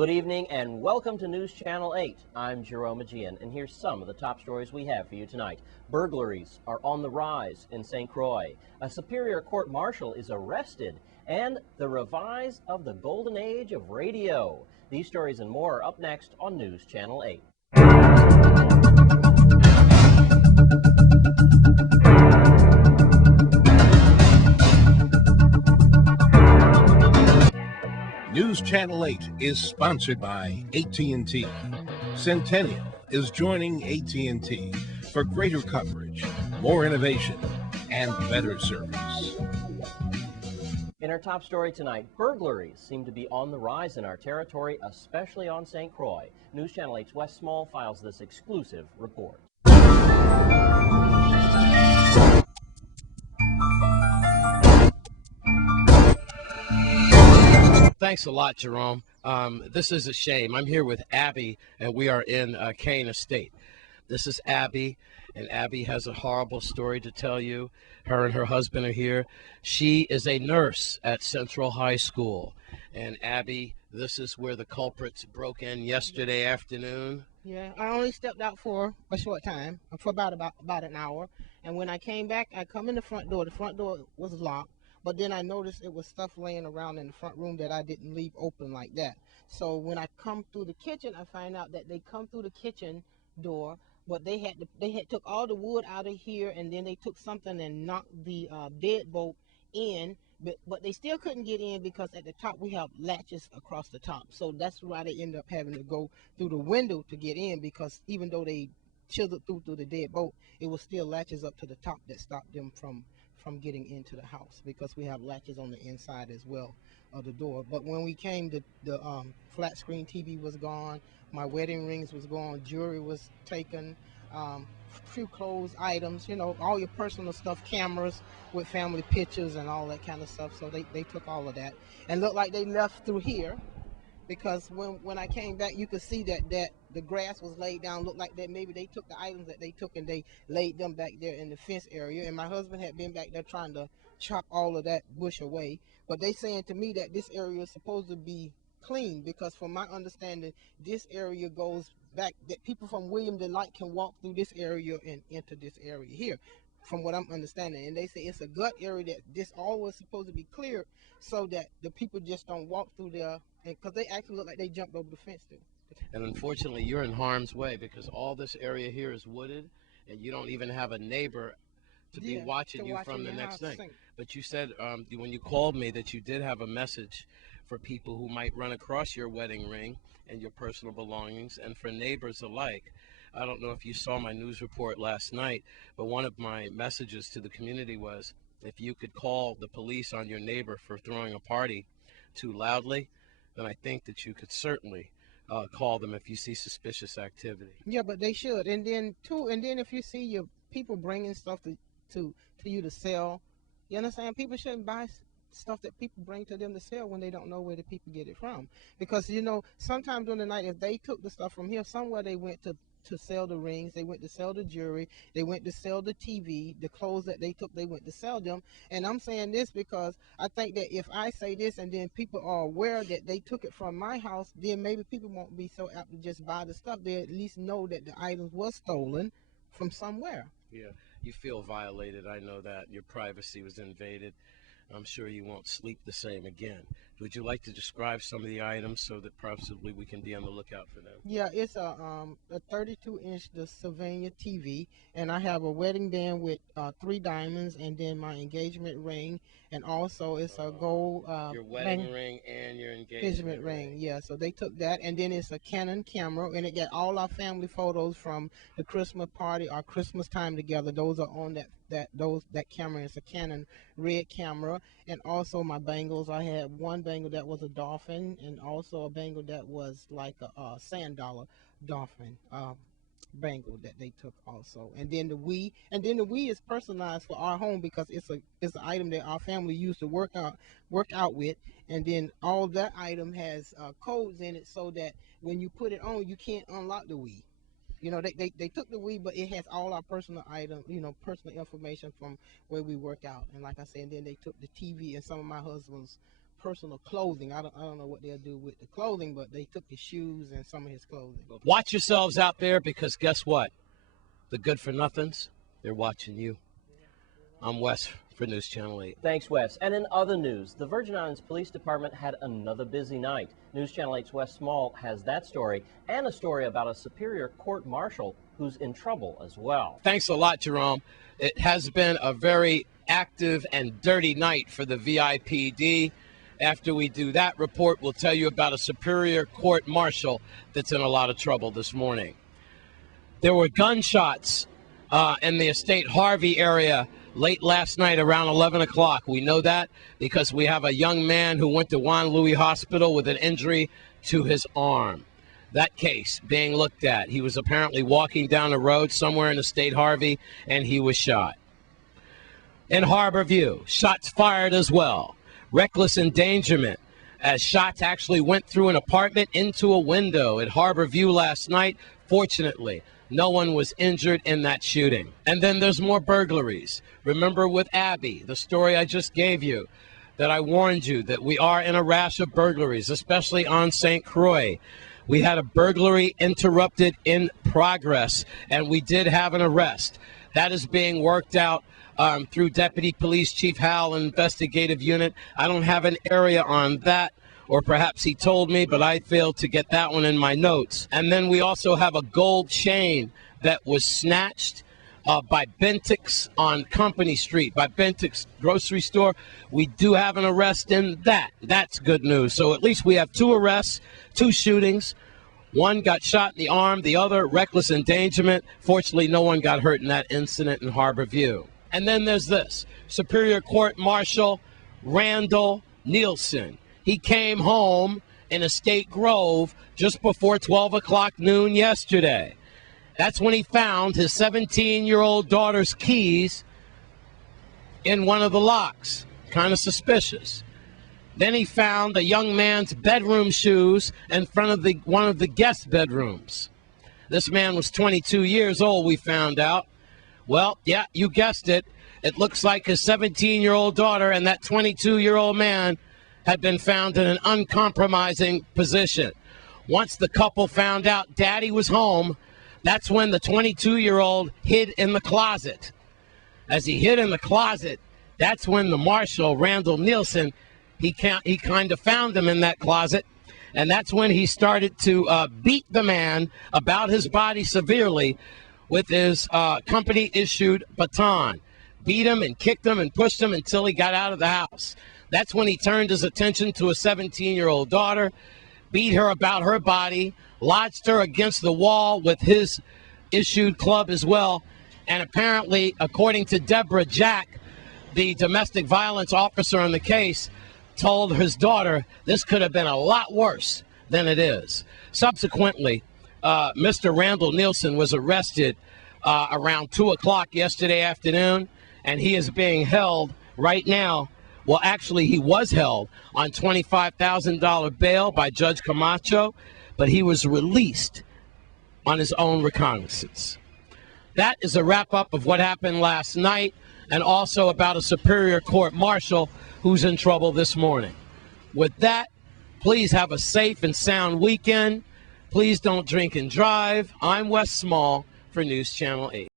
Good evening and welcome to News Channel 8. I'm Jerome Aegean, and here's some of the top stories we have for you tonight. Burglaries are on the rise in St. Croix. A Superior Court marshal is arrested, and the revival of the golden age of radio. These stories and more are up next on News Channel 8. News Channel 8 is sponsored by AT&T. Centennial is joining AT&T for greater coverage, more innovation, and better service. In our top story tonight, burglaries seem to be on the rise in our territory, especially on St. Croix. News Channel 8's Wes Small files this exclusive report. Thanks a lot, Jerome. This is a shame. I'm here with Abby, and we are in Kane Estate. This is Abby, and Abby has a horrible story to tell you. Her and her husband are here. She is a nurse at Central High School. And Abby, this is where the culprits broke in yesterday afternoon. Yeah, I only stepped out for a short time, for about an hour. And when I came back, I come in the front door. The front door was locked. But then I noticed it was stuff laying around in the front room that I didn't leave open like that. So when I come through the kitchen, I find out that they come through the kitchen door, but they had took all the wood out of here, and then they took something and knocked the deadbolt in. But they still couldn't get in because at the top we have latches across the top. So that's why they end up having to go through the window to get in, because even though they chiseled through the deadbolt, it was still latches up to the top that stopped them from getting into the house, because we have latches on the inside as well of the door. But when we came, the flat screen TV was gone, my wedding rings was gone, jewelry was taken, few clothes items, all your personal stuff, cameras with family pictures and all that kind of stuff. So they took all of that, and looked like they left through here, because when I came back, you could see that the grass was laid down. Looked like that maybe they took the items that they took and they laid them back there in the fence area. And my husband had been back there trying to chop all of that bush away. But they saying to me that this area is supposed to be clean, because from my understanding, this area goes back, that people from William the Light can walk through this area and enter this area here, from what I'm understanding. And they say it's a gut area that this all was supposed to be cleared, so that the people just don't walk through there, because they actually look like they jumped over the fence too. And unfortunately, you're in harm's way because all this area here is wooded, and you don't even have a neighbor to be watching you from the next thing. But you said when you called me that you did have a message for people who might run across your wedding ring and your personal belongings, and for neighbors alike. I don't know if you saw my news report last night, but one of my messages to the community was, if you could call the police on your neighbor for throwing a party too loudly, then I think that you could certainly call them if you see suspicious activity. Yeah, but they should. And then if you see your people bringing stuff to you to sell, you understand? People shouldn't buy stuff that people bring to them to sell when they don't know where the people get it from. Because sometimes during the night, if they took the stuff from here, somewhere they went to sell the rings, they went to sell the jewelry, they went to sell the TV, the clothes that they took, they went to sell them. And I'm saying this because I think that if I say this and then people are aware that they took it from my house, then maybe people won't be so apt to just buy the stuff. They at least know that the items was stolen from somewhere. Yeah, you feel violated. I know that. Your privacy was invaded. I'm sure you won't sleep the same again. Would you like to describe some of the items so that possibly we can be on the lookout for them? Yeah, it's a 32-inch the Sylvania TV, and I have a wedding band with 3 diamonds, and then my engagement ring, and also it's a gold your wedding ring and your engagement ring. Yeah, so they took that, and then it's a Canon camera, and it got all our family photos from the Christmas party, our Christmas time together. Those are on that camera. It's a Canon red camera. And also my bangles. I had one bangle that was a dolphin, and also a bangle that was like a sand dollar dolphin bangle that they took also. And then the Wii is personalized for our home, because it's an item that our family used to work out with. And then all that item has codes in it, so that when you put it on, you can't unlock the Wii. They took the Wii, but it has all our personal items, personal information from where we work out. And like I said, then they took the TV and some of my husband's personal clothing. I don't know what they'll do with the clothing, but they took his shoes and some of his clothing. Watch yourselves out there, because guess what? The good-for-nothings, they're watching you. I'm Wes for News Channel 8. Thanks, Wes. And in other news, the Virgin Islands Police Department had another busy night. News Channel 8's Wes Small has that story, and a story about a Superior Court Marshal who's in trouble as well. Thanks a lot, Jerome. It has been a very active and dirty night for the VIPD. After we do that report, we'll tell you about a Superior Court Marshal that's in a lot of trouble this morning. There were gunshots in the Estate Harvey area late last night around 11 o'clock. We know that because we have a young man who went to Juan Louis Hospital with an injury to his arm. That case being looked at. He was apparently walking down the road somewhere in Estate Harvey, and he was shot. In Harbor View, shots fired as well. Reckless endangerment, as shots actually went through an apartment into a window at Harbor View last night. Fortunately, no one was injured in that shooting. And then there's more burglaries. Remember with Abby, the story I just gave you, that I warned you that we are in a rash of burglaries, especially on St. Croix. We had a burglary interrupted in progress, and we did have an arrest. That is being worked out through Deputy Police Chief Howell and Investigative Unit. I don't have an area on that, or perhaps he told me, but I failed to get that one in my notes. And then we also have a gold chain that was snatched by Bentix on Company Street, by Bentix grocery store. We do have an arrest in that. That's good news. So at least we have 2 arrests, 2 shootings. One got shot in the arm, the other reckless endangerment. Fortunately, no one got hurt in that incident in Harbor View. And then there's this, Superior Court Marshal Randall Nielsen. He came home in Estate Grove just before 12 o'clock noon yesterday. That's when he found his 17-year-old daughter's keys in one of the locks. Kind of suspicious. Then he found a young man's bedroom shoes in front of one of the guest bedrooms. This man was 22 years old, we found out. Well, yeah, you guessed it. It looks like his 17-year-old daughter and that 22-year-old man had been found in an uncompromising position. Once the couple found out Daddy was home, that's when the 22-year-old hid in the closet. As he hid in the closet, that's when the marshal, Randall Nielsen, he kind of found him in that closet, and that's when he started to beat the man about his body severely with his company-issued baton. Beat him and kicked him and pushed him until he got out of the house. That's when he turned his attention to a 17-year-old daughter, beat her about her body, lodged her against the wall with his issued club as well, and apparently, according to Deborah Jack, the domestic violence officer on the case, told his daughter this could have been a lot worse than it is. Subsequently, Mr. Randall Nielsen was arrested around 2 o'clock yesterday afternoon, and he is being held right now. Well, actually, he was held on $25,000 bail by Judge Camacho, but he was released on his own recognizance. That is a wrap-up of what happened last night, and also about a Superior Court Marshal who's in trouble this morning. With that, please have a safe and sound weekend. Please don't drink and drive. I'm Wes Small for News Channel 8.